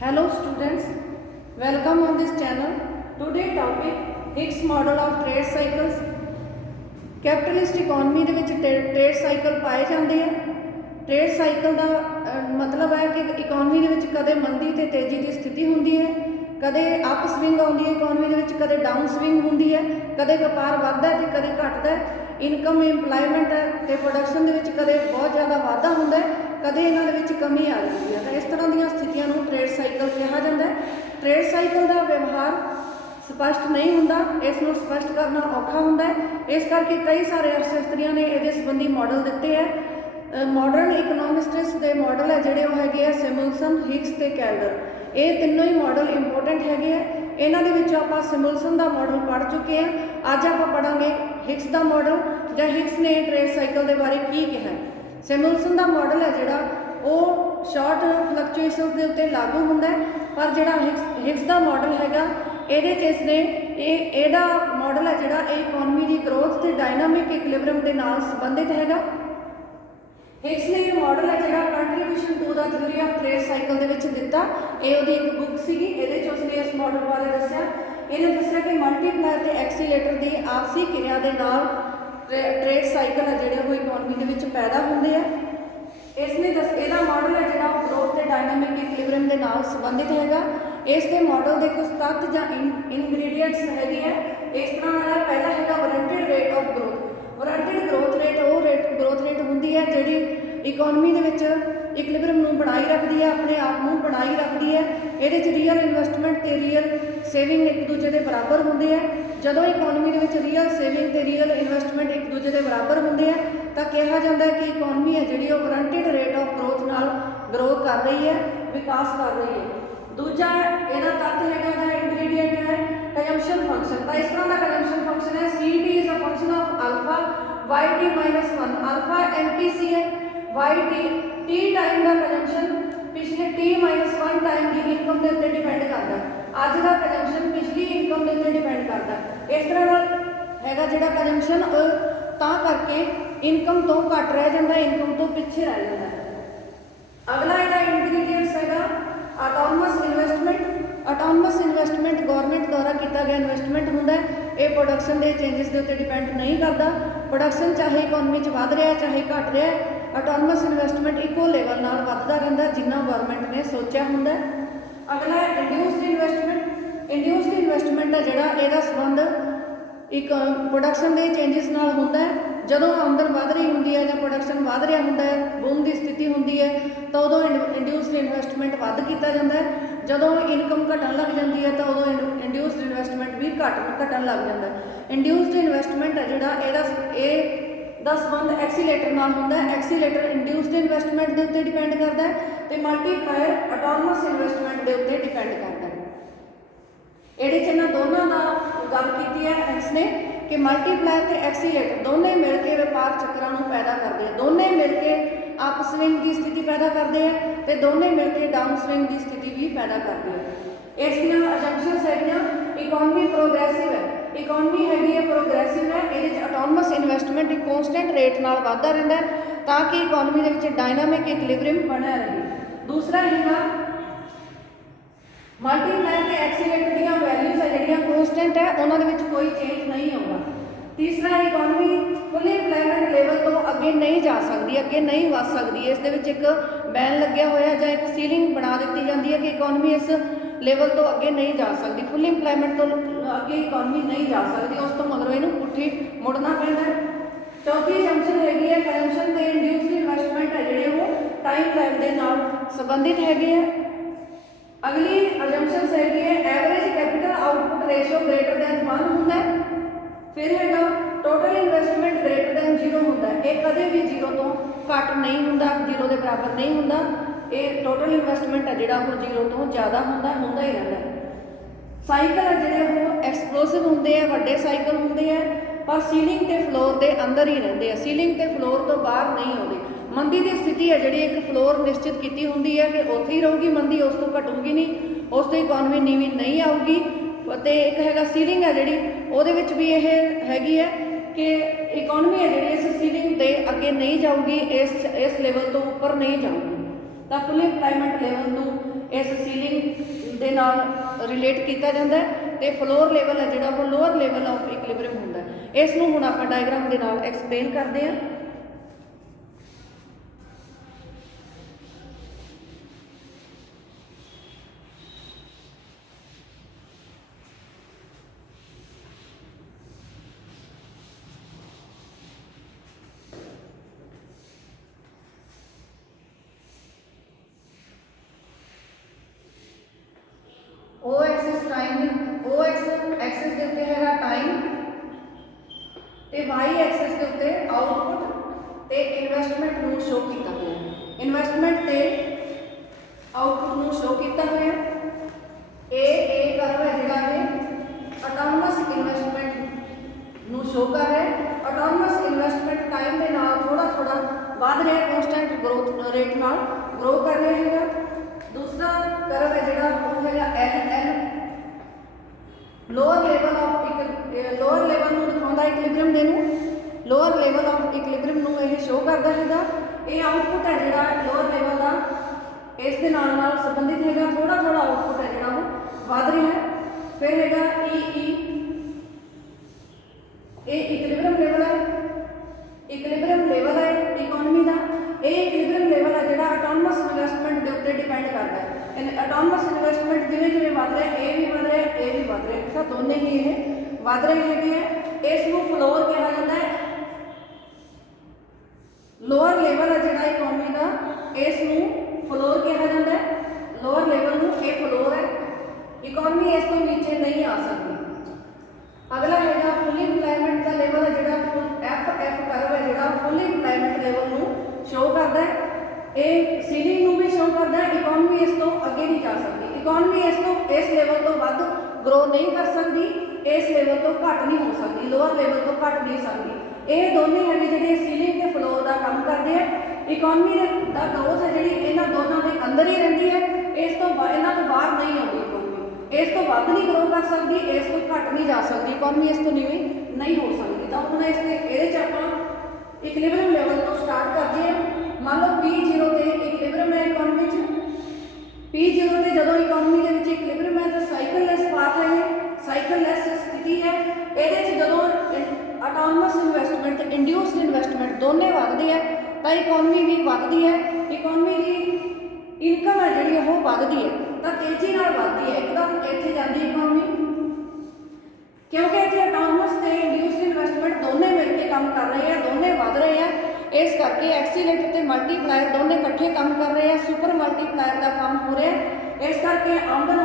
Hello students, welcome on this channel. Today topic Hicks model of trade cycles. Capitalist economy ਦੇ ਵਿੱਚ trade cycle पाए जाते हैं। Trade cycle का मतलब है कि इकोनॉमी ਦੇ ਵਿੱਚ कदे मंदी ते तेजी की स्थिति होंदी है, कदे अप स्विंग आउंदी है इकोनॉमी ਦੇ ਵਿੱਚ, कदे डाउन स्विंग होंदी है, कदे व्यापार वधदा है ते कदे घटदा है। इनकम इंप्लायमेंट ते प्रोडक्शन ਦੇ ਵਿੱਚ कदे बहुत ज़्यादा वाधा होंदा है, कदे इन्हां दे ਵਿੱਚ कमी आ जाती है। तो इस तरह ਦੀਆਂ स्थितियां ਨੂੰ ट्रेड साइकिल कहा जाता है। ट्रेड साइकिल का व्यवहार स्पष्ट नहीं होंदा, इसनूं स्पष्ट करना औखा होंदा है। इस करके कई सारे अर्थशास्त्रियों ने ये संबंधी मॉडल दिते है। मॉडर्न इकोनॉमिस्ट्स के मॉडल है जोड़े है सिमुलसन, हिक्स ते कैलर। ये तीनों ही मॉडल इंपोर्टेंट है। इन्हां दे विच आपां सिमुलसन का मॉडल पढ़ चुके हैं। अज आपां पढ़ांगे हिक्स का मॉडल, जां हिक्स ने ट्रेड साइकिल के बारे की कहा। सिमुलसन का मॉडल है जोड़ा वो शॉर्ट फ्लक्चुएशन के उत्ते लागू होंदा है, पर जोड़ा हिक्स का मॉडल हैगा ਇਹਦੇ 'ਚ ਇਸਨੇ ਇਹਦਾ मॉडल है जोड़ा इकोनॉमी की ग्रोथ ते डायनामिक इक्विलिब्रियम के नाल संबंधित हैगा। हिक्स ने ये मॉडल है जोड़ा contribution to the theory of trade cycle दे विच दिता। ये उसकी एक बुक सीगी, ਇਹਦੇ 'ਚ उसने इस मॉडल बारे दस्सिया। ਇਹਨੇ दस्सिया कि मल्टीप्लायर ते एक्सीलेटर की आपसी क्रिया के नाल ट्रेड साइकिल है जोड़े वो इकोनॉमी दे विच पैदा होंदे आ। इसने ਇਹਦਾ मॉडल है जोड़ा ग्रोथ ते डायनामिक इक्विलिब्रियम के नाल संबंधित हैगा। इसके मॉडल के कुछ तत्त या इनग्रीडियंट्स है। इस तरह वाला पहला है warranted rate of growth. Warranted growth rate वो ग्रोथ रेट होंगी है जी इकोनॉमी के इक्विलिब्रियम नूं बनाई रखती है, अपने आप में बनाई रखती है। ये रियल इन्वेस्टमेंट ते रियल सेविंग एक दूजे के बराबर होंगे है। जदों इकोनॉमी के रियल सेविंग ते रियल इन्वेस्टमेंट एक दूजे के बराबर होंगे है तो कहा जाता है कि इकोनॉमी है जी वारंटेड रेट ऑफ ग्रोथ नाल ग्रो कर रही है, विकास कर रही है। दूजा ਇਹਦਾ तत्त है इंग्रीडिएंट है कंजम्पशन फंक्शन। तो इस तरह का कंजम्पशन फंक्शन है C T is a function of alpha Y T minus one. Alpha M P C है, वाई टी टाइम का कंजम्पशन पिछले टी माइनस वन टाइम की इनकम के उत्ते डिपेंड करता है। अज का कंजम्पशन पिछली इनकम के उत्ते डिपेंड करता है। इस तरह हैगा जिहड़ा कंजम्पशन तां करके इनकम तो घट रह जाता है, इनकम तो पिछे रह जाता है। अगला इसका इंग्रीडिएंट्स हैगा autonomous investment. Autonomous investment government द्वारा किया गया इन्वेस्टमेंट होंदा है। ये प्रोडक्शन के चेंजिस के उत्ते डिपेंड नहीं करता। प्रोडक्शन चाहे इकोनॉमी वध रहा है चाहे घट रहा है, ऑटोनमस इन्वेस्टमेंट इक्को लेवल नाल वधदा रहिंदा जिन्ना गौरमेंट ने सोचा हुंदा है। अगला है इंड्यूस्ड इन्वेस्टमेंट। इंड्यूस्ड इन्वेस्टमेंट है जिहड़ा इहदा संबंध एक प्रोडक्शन के चेंजिस नाल हुंदा है। जदों आमदन वध रही होंदी है, प्रोडक्शन वध रहा होंदा है, बूम की स्थिति होंदी है, तो उदों इंड्यूस्ड इन्वेस्टमेंट वध किया जाता है। जदों इनकम घटन लग जाती है तो उदों इंड्यूस्ड इन्वेस्टमेंट भी घटन लग जाता है। इंड्यूस्ड इन्वेस्टमेंट है जिहड़ा इहदा संबंध एक्सीलेटर नाल हुंदा है। एक्सीलेटर इंड्यूस्ड इन्वेस्टमेंट के उत्ते डिपेंड करता है तो मल्टीप्लायर ऑटोनमस इन्वेस्टमेंट के उत्ते डिपेंड करता है। ये इन्हां दोनों का गल की है एक्स ने कि मल्टीप्लायर ते एक्सीलेटर दोनों मिलकर व्यापार चक्रां नूं पैदा करते हैं, दोनों मिलकर अप स्विंग की स्थिति पैदा करते हैं तो दोनों मिलकर डाउन स्विंग की स्थिति भी पैदा करते हैं। इसलिए अजम्पशनस है इकोनॉमी प्रोग्रेसिव है, इकोनॉमी है प्रोग्रेसिव है। ये ऑटोनमस इन्वेस्टमेंट एक कॉन्सटेंट रेट नाल वधदा रहिंदा है ताकि इकोनॉमी के डायनामिक इक्विलिब्रियम बना रहे। दूसरा है मल्टीप्लायर ते एक्सीलेटर दी वैल्यूज है जिहड़ियां कॉन्सटेंट है, उन्होंने कोई चेंज नहीं होगा। तीसरा इकोनॉमी फुल इंप्लायमेंट लेवल तो अगे नहीं जा सकती, अगे नहीं वध सकती। इस दे विच एक बैन लग्या होया जां एक सीलिंग बना दी जाती है कि इकोनॉमी इस लेवल तो अगे नहीं जा सकती, फुल इंप्लायमेंट तो अगे इकोनॉमी नहीं जा सकती, उस तो मगरों इहनूं पुट्ठी मुड़ना पैंदा है। चौथी जंक्शन है कंजम्पशन ते इंड्यूस्ड इन्वेस्टमेंट है जिहड़े वो टाइम लाइन के नाल संबंधित है। अगली अजम्पशनस है average capital output ratio greater than 1 होंदा है। फिर है टोटल इन्वेस्टमेंट ग्रेटर दैन 0 होंदा है। ये कदे भी 0 तो घट नहीं होंदा, 0 के बराबर नहीं होंदा। ये टोटल इन्वेस्टमेंट है जिहड़ा वो 0 तो ज़्यादा होंदा ही रहता है। साइकिल है जिहड़े वो एक्सप्लोसिव होंदे है, वड्डे साइकिल होंदे है, पर सीलिंग ते फ्लोर के अंदर ही रहते हैं, सीलिंग ते फ्लोर तो बाहर नहीं आते। मंदी की स्थिति है जी एक फ्लोर निश्चित की होंगी है कि उत्थे ही रहूगी मंदी, उस तो घटूगी नहीं, उस तो इकोनॉमी नीवी नहीं आऊगी। तो एक है सीलिंग है जी वो भी यह हैगी है कि इकोनॉमी है जी इस सीलिंग ते अगे नहीं जाऊगी, इस लेवल तो ऊपर नहीं जाऊगी। ਤਾਂ ਫੁੱਲ ਇੰਪਲਾਇਮੈਂਟ ਲੈਵਲ ਨੂੰ ਇਸ ਸੀਲਿੰਗ ਦੇ ਨਾਲ ਰਿਲੇਟ ਕੀਤਾ ਜਾਂਦਾ ਹੈ ਤੇ ਫਲੋਰ ਲੈਵਲ ਹੈ ਜਿਹੜਾ ਉਹ ਲੋਅਰ ਲੈਵਲ ਆਫ ਇਕੁਇਲਿਬਰੀਅਮ ਹੁੰਦਾ ਹੈ। ਇਸ ਨੂੰ ਹੁਣ ਆਪਾਂ ਡਾਇਗਰਾਮ ਦੇ ਨਾਲ ਐਕਸਪਲੇਨ ਕਰਦੇ ਹਾਂ। O axis time O axis ਦੇ ਉੱਤੇ ਹੈਗਾ ਟਾਈਮ ਤੇ Y एक्सिस ਦੇ ਉੱਤੇ ਆਊਟਪੁੱਟ ਤੇ ਇਨਵੈਸਟਮੈਂਟ ਨੂੰ ਸ਼ੋ ਕੀਤਾ ਹੋਇਆ। ਇਨਵੈਸਟਮੈਂਟ ਤੇ ਆਊਟਪੁੱਟ ਨੂੰ ਸ਼ੋ ਕੀਤਾ ਹੋਇਆ। ਇਹ ਕਰਵ ਹੈ ਜਿਹੜਾ ਇਹ ਆਟੋਨਮਸ ਇਨਵੈਸਟਮੈਂਟ ਨੂੰ ਸ਼ੋ ਕਰ ਰਿਹਾ ਹੈ। ਆਟੋਨਮਸ ਇਨਵੈਸਟਮੈਂਟ ਟਾਈਮ ਦੇ ਨਾਲ ਥੋੜਾ ਵੱਧ ਰਿਹਾ, ਕਨਸਟੈਂਟ ਗਰੋਥ ਰੇਟ ਨਾਲ ਗਰੋ ਕਰ ਰਿਹਾ ਹੈਗਾ। दूसरा कर्व है ਜਿਹੜਾ ਉਹ ਹੈਗਾ LL ਲੋਅਰ ਲੈਵਲ ਨੂੰ ਦਿਖਾਉਂਦਾ ਇਕੁਇਲਿਬਰੀਅਮ ਦੇ ਨੂੰ, ਲੋਅਰ ਲੈਵਲ ਆਫ ਇਕੁਇਲਿਬਰੀਅਮ ਨੂੰ ਇਹ ਸ਼ੋ ਕਰਦਾ ਹੈਗਾ। ਇਹ ਆਊਟਪੁੱਟ ਹੈ ਜਿਹੜਾ ਲੋਅਰ ਲੈਵਲ ਦਾ ਇਸ ਦੇ ਨਾਲ ਸੰਬੰਧਿਤ ਹੈਗਾ। ਥੋੜਾ ਆਊਟਪੁੱਟ ਹੈ ਜਿਹੜਾ ਉਹ ਵੱਧ ਰਿਹਾ ਹੈ। ਫਿਰ ਹੈਗਾ EE, ਇਹ ਇਕੁਇਲਿਬਰੀਅਮ ਲੈਵਲ ਹੈ। ਇਕੁਇਲਿਬਰੀਅਮ ਲੈਵਲ ਹੈ ਇਕਨੋਮੀ ਦਾ। ਇਹ ਇਕੁਇਲਿਬਰੀਅਮ ਲੈਵਲ ਹੈ ਜਿਹੜਾ ਆਟੋਨਮਸ ਇਨਵੈਸਟਮੈਂਟ ਦੇ ਉੱਤੇ ਡਿਪੈਂਡ ਕਰਦਾ ਹੈ। ਆਟੋਨਮਸ ਇਨਵੈਸਟਮੈਂਟ ਜਿਵੇਂ ਵੱਧ ਰਿਹਾ, ਇਹ ਵੀ ਵੱਧ ਰਿਹਾ, ਇਹ ਵੀ ਵੱਧ ਰਿਹਾ, ਤਾਂ ਦੋਨੇ ਹੀ ਇਹ ਵੱਧ ਰਹੇ ਹੈਗੇ ਆ। ਇਸ ਨੂੰ ਫਲੋਰ ਕਿਹਾ ਜਾਂਦਾ ਹੈ। ਲੋਅਰ ਲੈਵਲ ਹੈ ਜਿਹੜਾ ਇਕਨੋਮੀ ਦਾ, ਇਸ ਨੂੰ ਫਲੋਰ ਕਿਹਾ ਜਾਂਦਾ ਹੈ। ਲੋਅਰ ਲੈਵਲ ਨੂੰ ਇਹ ਫਲੋਰ ਹੈ। ਇਕਨੋਮੀ ਇਸ ਤੋਂ ਨੀਚੇ ਨਹੀਂ ਆ ਸਕਦੀ। ਅਗਲਾ ਹੈਗਾ ਫੁੱਲ ਇੰਪਲਾਇਮੈਂਟ ਦਾ ਲੈਵਲ ਹੈ ਜਿਹੜਾ FF ਕਰਵ ਹੈ ਜਿਹੜਾ ਫੁੱਲ ਇੰਪਲਾਇਮੈਂਟ ਲੈਵਲ ਨੂੰ ਸ਼ੋ ਕਰਦਾ ਹੈ। ਇਹ ਸੀਲਿੰਗ ਨੂੰ ਵੀ ਸ਼ੋ ਕਰਦਾ ਹੈ। ਇਕਨੋਮੀ ਇਸ ਤੋਂ ਅੱਗੇ ਨਹੀਂ ਜਾ ਸਕਦੀ। ਇਕਨੋਮੀ ਇਸ ਲੈਵਲ ਤੋਂ ਵੱਧ ਗਰੋ ਨਹੀਂ ਕਰ ਸਕਦੀ, ਇਸ ਲੈਵਲ ਤੋਂ ਘੱਟ ਨਹੀਂ ਹੋ ਸਕਦੀ, ਲੋਅਰ ਲੈਵਲ ਤੋਂ ਘੱਟ ਨਹੀਂ ਸਕਦੀ। ਇਹ ਦੋਨੇ ਹੈਗੇ ਜਿਹੜੇ ਸੀਲਿੰਗ ਤੇ ਫਲੋਰ ਦਾ ਕੰਮ ਕਰਦੇ ਆ। ਇਕਨੋਮੀ ਦਾ ਗਰੋਥ ਹੈ ਜਿਹੜੀ ਇਹਨਾਂ ਦੋਨਾਂ ਦੇ ਅੰਦਰ ਹੀ ਰਹਿੰਦੀ ਹੈ। ਇਹਨਾਂ ਤੋਂ ਬਾਹਰ ਨਹੀਂ ਆਉਂਦੀ ਇਕਨੋਮੀ। ਇਸ ਤੋਂ ਵੱਧ ਨਹੀਂ ਗਰੋ ਕਰ ਸਕਦੀ, ਇਸ ਤੋਂ ਘੱਟ ਨਹੀਂ ਜਾ ਸਕਦੀ। ਇਕਨੋਮੀ ਇਸ ਤੋਂ ਨੀਵੀਂ ਨਹੀਂ ਹੋ ਸਕਦੀ। ਤਾਂ ਹੁਣ ਇਹਦੇ 'ਚ ਆਪਾਂ ਇਕੁਇਲਿਬਰੀਅਮ ਲੈਵਲ ਤੋਂ ਸਟਾਰਟ ਕਰਦੇ ਹਾਂ। ਮੰਨ ਲਓ P0 ਤੇ ਇਕੁਇਲਿਬਰੀਅਮ ਹੈ ਇਕਨੋਮੀ 'ਚ। P0 ਤੇ ਜਦੋਂ ਇਕਨੋਮੀ ਦੇ ਵਿੱਚ ਇਕੁਇਲਿਬਰੀਅਮ ਹੈ ਤਾਂ ਸਾਈਕਲਲੈਸ ਪਾਥ ਹੈ, ਇਹ ਸਾਈਕਲਲੈਸ ਸਥਿਤੀ ਹੈ। ਇਹਦੇ 'ਚ ਜਦੋਂ ਆਟੋਨਮਸ ਇਨਵੈਸਟਮੈਂਟ ਤੇ ਇੰਡਿਊਸਡ ਇਨਵੈਸਟਮੈਂਟ ਦੋਨੇ ਵੱਧਦੇ ਹੈ ਤਾਂ ਇਕਨੋਮੀ ਵੀ ਵੱਧਦੀ ਹੈ। ਇਕਨੋਮੀ ਦੀ ਇਨਕਮ ਹੈ ਜਿਹੜੀ ਉਹ ਵੱਧਦੀ ਹੈ, ਤਾਂ ਤੇਜ਼ੀ ਨਾਲ ਵੱਧਦੀ ਹੈ। ਇੱਕਦਮ ਇੱਥੇ ਜਾਂਦੀ ਇਕਨੋਮੀ, ਕਿਉਂਕਿ ਇੱਥੇ ਆਟੋਨਮਸ ਤੇ ਇੰਡਿਊਸਡ ਇਨਵੈਸਟਮੈਂਟ ਦੋਨੇ ਮਿਲ ਕੇ ਕੰਮ ਕਰ ਰਹੇ ਆ, ਦੋਨੇ ਵੱਧ ਰਹੇ ਆ। ਇਸ ਕਰਕੇ ਐਕਸੀਲੇਟਰ ਤੇ ਮਲਟੀਪਲਾਇਰ ਦੋਨੇ ਇਕੱਠੇ ਕੰਮ ਕਰ ਰਹੇ ਆ। ਸੁਪਰ ਮਲਟੀਪਲਾਇਰ ਦਾ ਕੰਮ ਹੋ ਰਿਹਾ। ਇਸ ਕਰਕੇ ਆਮਦਨ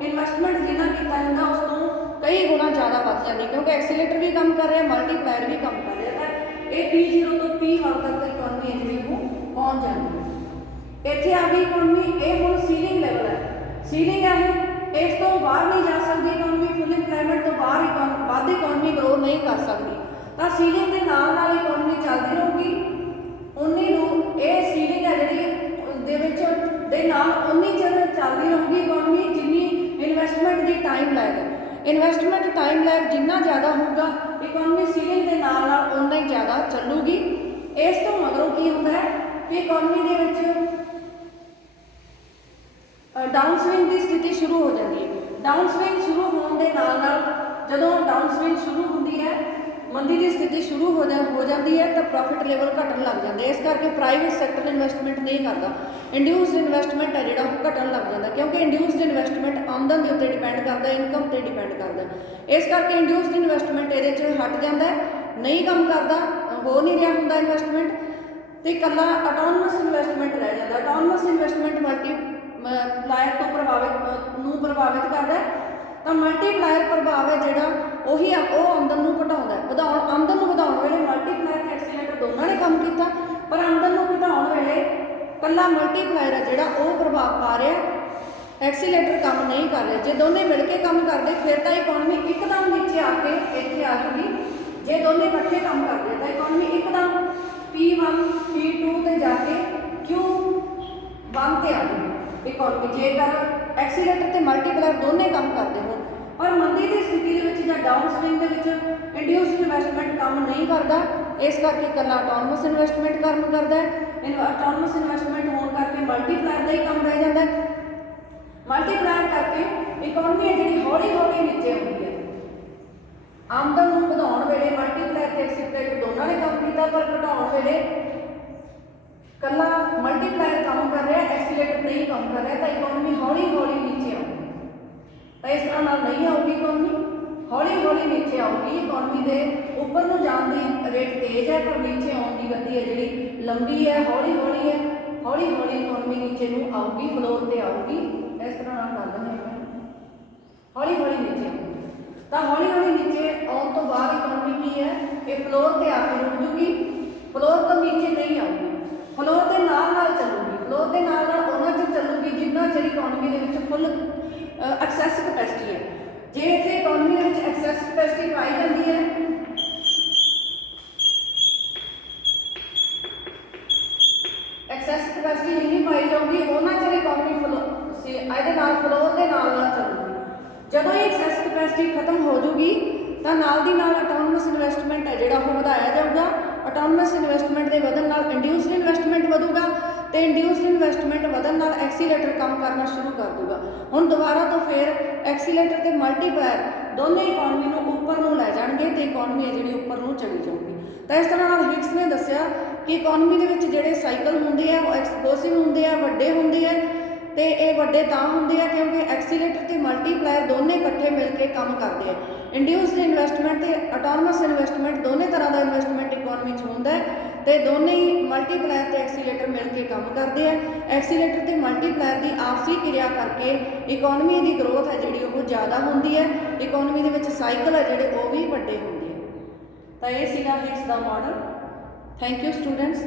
ਇਨਵੈਸਟਮੈਂਟ ਜਿੰਨਾ ਕੀਤਾ ਜਾਂਦਾ ਉਸ ਤੋਂ ਕਈ ਗੁਣਾ ਜ਼ਿਆਦਾ ਵੱਧ ਜਾਂਦੀ, ਕਿਉਂਕਿ ਐਕਸੀਲੇਟਰ ਵੀ ਕੰਮ ਕਰ ਰਿਹਾ, ਮਲਟੀਪਲਾਇਰ ਵੀ ਕੰਮ ਕਰ ਰਿਹਾ। ਤਾਂ ਇਹ P0 ਤੋਂ P1 ਤੱਕ ਇਕਨੋਮੀ ਜਿਹੜੀ ਉਹ ਪਹੁੰਚ ਜਾਂਦੀ ਹੈ। ਇੱਥੇ ਆ ਗਈ ਇਕਨੋਮੀ। ਇਹ ਹੁਣ ਸੀਲਿੰਗ ਲੈਵਲ ਹੈ। ਸੀਲਿੰਗ ਹੈ ਇਸ ਤੋਂ ਬਾਹਰ ਨਹੀਂ ਜਾ ਸਕਦੀ ਇਕਨੋਮੀ। ਫੁੱਲ ਇੰਪਲਾਇਮੈਂਟ ਤੋਂ ਬਾਹਰ ਵੱਧ ਇਕਨੋਮੀ ਗਰੋ ਨਹੀਂ ਕਰ ਸਕਦੀ। ਤਾਂ ਸੀਲਿੰਗ ਦੇ ਨਾਲ ਇਕਨੋਮੀ ਚੱਲਦੀ ਰਹੂਗੀ। ਉਨੀ ਨੂੰ ਇਹ ਸੀਲਿੰਗ ਹੈ ਜਿਹੜੀ ਦੇ ਵਿੱਚ ਦੇ ਨਾਲ ਉਨੀ ਚਿਰ ਚੱਲਦੀ ਰਹੂਗੀ ਇਕਨੋਮੀ ਜਿੰਨੀ ਇਨਵੈਸਟਮੈਂਟ ਦੀ ਟਾਈਮ ਲੈਗ ਹੈ। ਇਨਵੈਸਟਮੈਂਟ ਟਾਈਮ ਲੈਗ ਜਿੰਨਾ ਜ਼ਿਆਦਾ ਹੋਊਗਾ ਇਕਨੋਮੀ ਸੀਲਿੰਗ ਦੇ ਨਾਲ ਉਨਾ ਹੀ ਜ਼ਿਆਦਾ ਚੱਲੂਗੀ। ਇਸ ਤੋਂ ਮਗਰੋਂ ਕੀ ਹੁੰਦਾ ਹੈ ਕਿ ਇਕਨੋਮੀ ਦੇ ਵਿੱਚ ਡਾਊਨ ਸਵਿੰਗ ਦੀ ਸਥਿਤੀ ਸ਼ੁਰੂ ਹੋ ਜਾਂਦੀ ਹੈ। ਡਾਊਨ ਸਵਿੰਗ ਸ਼ੁਰੂ ਹੋਣ ਦੇ ਨਾਲ ਜਦੋਂ ਡਾਊਨ ਸਵਿੰਗ ਸ਼ੁਰੂ ਹੁੰਦੀ ਹੈ, ਮੰਦੀ ਦੀ ਸਥਿਤੀ ਸ਼ੁਰੂ ਹੋ ਜਾਂਦੀ ਹੈ ਤਾਂ ਪ੍ਰੋਫਿਟ ਲੈਵਲ ਘਟਣ ਲੱਗ ਜਾਂਦੇ। ਇਸ ਕਰਕੇ ਪ੍ਰਾਈਵੇਟ ਸੈਕਟਰ ਇਨਵੈਸਟਮੈਂਟ ਨਹੀਂ ਕਰਦਾ। ਇੰਡਿਊਸਡ ਇਨਵੈਸਟਮੈਂਟ ਹੈ ਜਿਹੜਾ ਉਹ ਘਟਣ ਲੱਗ ਜਾਂਦਾ, ਕਿਉਂਕਿ ਇੰਡਿਊਸਡ ਇਨਵੈਸਟਮੈਂਟ ਆਮਦਨ ਦੇ ਉੱਤੇ ਡਿਪੈਂਡ ਕਰਦਾ, ਇਨਕਮ ਤੇ ਡਿਪੈਂਡ ਕਰਦਾ। ਇਸ ਕਰਕੇ ਇੰਡਿਊਸਡ ਇਨਵੈਸਟਮੈਂਟ ਇਹਦੇ 'ਚ ਹਟ ਜਾਂਦਾ, ਨਹੀਂ ਕੰਮ ਕਰਦਾ, ਹੋ ਨਹੀਂ ਰਿਹਾ ਹੁੰਦਾ ਇਨਵੈਸਟਮੈਂਟ, ਤੇ ਇਕੱਲਾ ਆਟੋਨਮਸ ਇਨਵੈਸਟਮੈਂਟ ਰਹਿ ਜਾਂਦਾ। ਆਟੋਨਮਸ ਇਨਵੈਸਟਮੈਂਟ ਮਲਟੀਪਲਾਇਰ ਤੋਂ ਪ੍ਰਭਾਵਿਤ ਕਰਦਾ। ਤਾਂ ਮਲਟੀਪਲਾਇਰ ਪ੍ਰਭਾਵ ਹੈ ਜਿਹੜਾ ਉਹੀ ਉਹ ਆਮਦਨ ਨੂੰ ਘਟਾਉਂਦਾ ਹੈ। ਆਮਦਨ ਨੂੰ ਵਧਾਉਣ ਵੇਲੇ ਮਲਟੀਪਲਾਇਰ ਤੇ ਐਕਸੀਲੇਟਰ ਦੋਨਾਂ ਨੇ ਕੰਮ ਕੀਤਾ, ਪਰ ਆਮਦਨ ਨੂੰ ਘਟਾਉਣ ਵੇਲੇ ਇਕੱਲਾ ਮਲਟੀਪਲਾਇਰ ਹੈ ਜਿਹੜਾ ਉਹ ਪ੍ਰਭਾਵ ਪਾ ਰਿਹਾ, ਐਕਸੀਲੇਟਰ ਕੰਮ ਨਹੀਂ ਕਰ ਰਿਹਾ। ਜੇ ਦੋਨੇ ਮਿਲ ਕੇ ਕੰਮ ਕਰਦੇ ਫਿਰ ਤਾਂ ਇਕਨੋਮੀ ਇੱਕਦਮ ਨੀਚੇ ਆ ਕੇ ਇੱਥੇ ਆ ਜੂਗੀ। ਜੇ ਦੋਨੇ ਇਕੱਠੇ ਕੰਮ ਕਰਦੇ ਤਾਂ ਇਕਨੋਮੀ ਇੱਕਦਮ P1 P2 ਤੇ ਜਾ ਕੇ Q1 ਤੇ ਆ ਜੂਗੀ ਇਕਨੋਮੀ, ਜੇਕਰ ਐਕਸੀਲੇਟਰ ਤੇ ਮਲਟੀਪਲਾਇਰ ਦੋਨੇ ਕੰਮ ਕਰਦੇ ਹੋਣ। ਪਰ ਮੰਦੀ ਦੀ ਸਥਿਤੀ ਦੇ ਵਿੱਚ ਜਾਂ ਡਾਊਨ ਸਵਿੰਗ ਦੇ ਵਿੱਚ ਇੰਡਿਊਸਡ ਇਨਵੈਸਟਮੈਂਟ ਕੰਮ ਨਹੀਂ ਕਰਦਾ। ਇਸ ਕਰਕੇ ਇਕੱਲਾ ਆਟੋਨਮਸ ਇਨਵੈਸਟਮੈਂਟ ਕੰਮ ਕਰਦਾ ਹੈ। ਆਟੋਨਮਸ ਇਨਵੈਸਟਮੈਂਟ ਹੋਣ ਕਰਕੇ ਮਲਟੀਪਲਾਇਰ ਦਾ ਹੀ ਕੰਮ ਰਹਿ ਜਾਂਦਾ ਹੈ। ਮਲਟੀਪਲਾਇਰ ਕਰਕੇ ਇਕਨੋਮੀ ਹੈ ਜਿਹੜੀ ਹੌਲੀ ਹੌਲੀ ਨੀਚੇ ਆਉਂਦੀ ਹੈ। ਆਮਦਨ ਨੂੰ ਵਧਾਉਣ ਵੇਲੇ ਮਲਟੀਪਲਾਇਰ ਤੇ ਐਕਸੀਲਰੇਟਰ ਦੋਨਾਂ ਨੇ ਕੰਮ ਕੀਤਾ, ਪਰ ਘਟਾਉਣ ਵੇਲੇ ਕੱਲਾ ਮਲਟੀਪਲਾਇਰ ਕੰਮ ਕਰ ਰਿਹਾ, ਐਕਸੀਲਰੇਟਰ ਨਹੀਂ ਕੰਮ ਕਰ ਰਿਹਾ, ਤਾਂ ਇਕਨੋਮੀ ਹੌਲੀ ਹੌਲੀ ਨੀਚੇ ਆਉਂਦੀ। ਤਾਂ ਇਸ ਤਰ੍ਹਾਂ ਨਾਲ ਨਹੀਂ ਆਊਗੀ ਇਕਨੋਮੀ, ਹੌਲੀ ਹੌਲੀ ਨੀਚੇ ਆਊਗੀ। ਇਕਨੋਮੀ ਦੇ ਉੱਪਰ ਨੂੰ ਜਾਣ ਦੀ ਰੇਟ ਤੇਜ਼ ਹੈ, ਪਰ ਨੀਚੇ ਆਉਣ ਦੀ ਗਤੀ ਹੈ ਜਿਹੜੀ ਲੰਬੀ ਹੈ, ਹੌਲੀ ਹੌਲੀ ਹੈ। ਹੌਲੀ ਹੌਲੀ ਇਕਨੋਮੀ ਨੀਚੇ ਨੂੰ ਆਊਗੀ, ਫਲੋਰ ਤੇ ਆਊਗੀ। ਇਸ ਤਰ੍ਹਾਂ ਨਾਲ ਕਰ ਦਿੰਦੇ ਹਾਂ, ਹੌਲੀ ਹੌਲੀ ਨੀਚੇ ਆਊਗੀ। ਤਾਂ ਹੌਲੀ ਹੌਲੀ ਨੀਚੇ ਆਉਣ ਤੋਂ ਬਾਅਦ ਇਕਨੋਮੀ ਕੀ ਹੈ, ਇਹ ਫਲੋਰ ਤੇ ਆ ਕੇ ਰੁਕ ਜੂਗੀ, ਫਲੋਰ ਤੋਂ ਨੀਚੇ ਨਹੀਂ ਆਊਗੀ, ਫਲੋਰ ਦੇ ਨਾਲ ਨਾਲ ਚੱਲੂਗੀ। ਫਲੋਰ ਦੇ ਨਾਲ ਨਾਲ ਉਹਨਾਂ ਚਿਰ ਚੱਲੂਗੀ ਜਿੰਨਾ ਚਿਰ ਇਕਨੋਮੀ ਦੇ ਵਿੱਚ ਫੁੱਲ ਐਕਸੈਸ ਕਪੈਸਿਟੀ ਹੈ। ਜੇ ਇੱਥੇ ਇਕਨੋਮੀ ਦੇ ਵਿੱਚ ਐਕਸੈਸ ਕਪੈਸਿਟੀ ਪਾਈ ਜਾਂਦੀ ਹੈ, ਐਕਸੈਸ ਕਪੈਸਿਟੀ ਨਹੀਂ ਪਾਈ ਜਾਊਗੀ, ਉਹਨਾਂ ਚਿਰ ਇਕਨੋਮੀ ਇਹਦੇ ਨਾਲ ਫਲੋਰ ਦੇ ਨਾਲ ਨਾਲ ਚੱਲੂਗੀ। ਜਦੋਂ ਇਹ ਐਕਸੈਸ ਕਪੈਸਿਟੀ ਖਤਮ ਹੋ ਜੂਗੀ ਤਾਂ ਨਾਲ ਦੀ ਨਾਲ ਆਟੋਨਮਸ ਇਨਵੈਸਟਮੈਂਟ ਹੈ ਜਿਹੜਾ ਉਹ ਵਧਾਇਆ ਜਾਊਗਾ। ਆਟੋਨਮਸ ਇਨਵੈਸਟਮੈਂਟ ਦੇ ਵਧਣ ਨਾਲ ਇੰਡਿਊਸਡ ਇਨਵੈਸਟਮੈਂਟ ਵਧੂਗਾ, ਤੇ ਇੰਡਿਊਸਡ ਇਨਵੈਸਟਮੈਂਟ ਵਧਣ ਨਾਲ ਐਕਸੀਲੇਟਰ ਕੰਮ ਕਰਨਾ ਸ਼ੁਰੂ ਕਰ ਦੂਗਾ। ਹੁਣ ਦੁਬਾਰਾ ਤੋਂ ਫਿਰ ਐਕਸੀਲੇਟਰ ਤੇ ਮਲਟੀਪਲਾਇਰ ਦੋਨੇ ਇਕਨੋਮੀ ਨੂੰ ਉੱਪਰ ਨੂੰ ਲੈ ਜਾਣਗੇ ਤੇ ਇਕਨੋਮੀ ਹੈ ਜਿਹੜੀ ਉੱਪਰ ਨੂੰ ਚਲੀ ਜਾਊਗੀ। ਤਾਂ ਇਸ ਤਰ੍ਹਾਂ ਨਾਲ ਹਿਗਸ ਨੇ ਦੱਸਿਆ ਕਿ ਇਕਨੋਮੀ ਦੇ ਵਿੱਚ ਜਿਹੜੇ ਸਾਈਕਲ ਹੁੰਦੇ ਆ ਉਹ ਐਕਸਪਲੋਸਿਵ ਹੁੰਦੇ ਆ, ਵੱਡੇ ਹੁੰਦੇ ਆ, ਤੇ ਇਹ ਵੱਡੇ ਤਾਂ ਹੁੰਦੇ ਆ ਕਿਉਂਕਿ ਐਕਸੀਲੇਟਰ ਤੇ ਮਲਟੀਪਲਾਇਰ ਦੋਨੇ ਇਕੱਠੇ ਮਿਲ ਕੇ ਕੰਮ ਕਰਦੇ ਆ। ਇੰਡਿਊਸਡ ਇਨਵੈਸਟਮੈਂਟ ਤੇ ਆਟੋਨਮਸ ਇਨਵੈਸਟਮੈਂਟ ਦੋਨੇ ਤਰ੍ਹਾਂ ਦਾ ਇਨਵੈਸਟਮੈਂਟ ਇਕਨੋਮੀ 'ਚ ਹੁੰਦਾ ਹੈ, ਤੇ ਦੋਨੇ ਹੀ ਮਲਟੀਪਲਾਇਰ ਤੇ ਐਕਸੀਲੇਟਰ ਮਿਲ ਕੇ ਕੰਮ ਕਰਦੇ ਆ। ਐਕਸੀਲੇਟਰ ਤੇ ਮਲਟੀਪਲਾਇਰ ਦੀ ਆਪਸੀ ਕਿਰਿਆ ਕਰਕੇ ਇਕਨੋਮੀ ਦੀ ਗਰੋਥ ਹੈ ਜਿਹੜੀ ਉਹ ਜ਼ਿਆਦਾ ਹੁੰਦੀ ਹੈ। ਇਕਨੋਮੀ ਦੇ ਵਿੱਚ ਸਾਈਕਲ ਹੈ ਜਿਹੜੇ ਉਹ ਵੀ ਵੱਡੇ ਹੁੰਦੇ ਆ। ਤਾਂ ਇਹ ਸੀਗਾ ਹਿਗਸ ਦਾ ਮਾਡਲ। Thank you students.